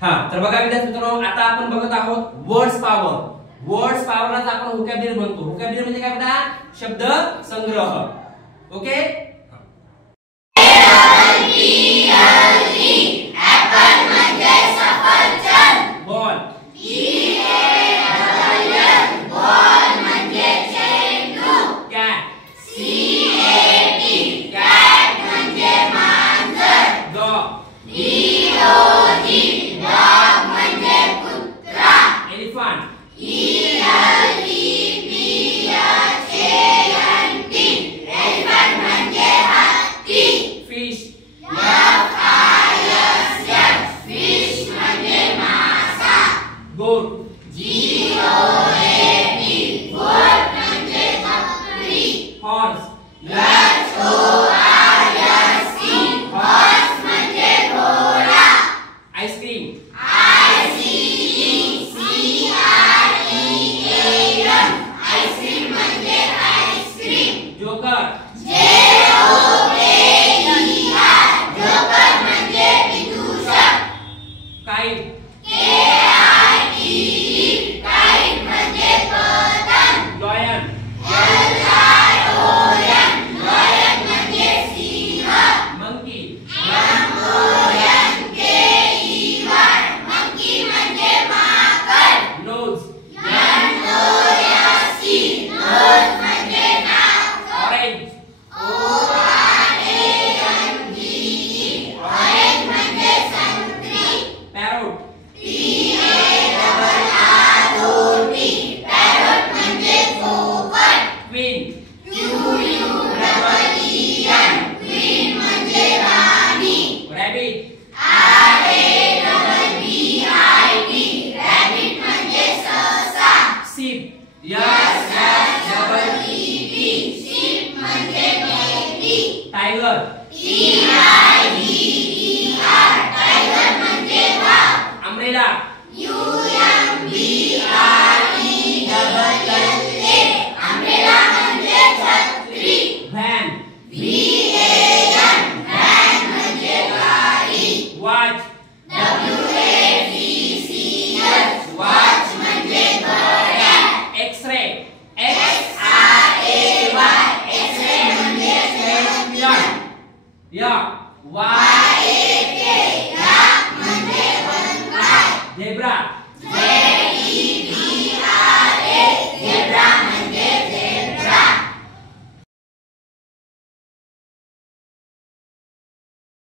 हा तर बघा विद्यार्थी मित्रांनो, आता आपण बघत आहोत वर्ड्स पॉवर. वर्ड्स पॉवरलाच आपण व्होकॅब्युलरी म्हणतो. व्होकॅब्युलरी म्हणजे काय बेटा? शब्द संग्रह. ओके. ऍपल म्हणजे सफरचंद. बॉल. बॉल म्हणजे चेंडू. कॅट. कॅट म्हणजे मांजर. डॉग. डॉग म्हणजे कुत्रा. एलिफंट. एलिफंट म्हणजे हत्ती. फिश. फिश म्हणजे मासा. गोट. गोट म्हणजे बकरी. हॉर्स. हॉर्स म्हणजे घोडा. आईस्क्रीम. आईस्क्रीम म्हणजे आईस्क्रीम. जोकर. जोकर म्हणजे विदूषक. काइट. काइट म्हणजे पतंग. लॉयन. लॉयन म्हणजे सिंह. मंकी. मंकी म्हणजे माकड. नोज. नोज म्हणजे नाक. ऑरेंज. ऑरेंज म्हणजे संत्री. पॅरोट. पॅरोट म्हणजे पोपट. क्वीन. क्वीन म्हणजे राणी. रॅबिट. रॅबिट म्हणजे ससा. सीप. शीप म्हणजे मेंढी. टायगर. टायगर म्हणजे वाघ. अम्ब्रेला. अम्ब्रेला म्हणजे छत्री. व्हॅन. व्हॅन म्हणजे गाडी. वॉच. वॉच म्हणजे घड्याळ. एक्सरे. एक्सरे म्हणजे या. वाय.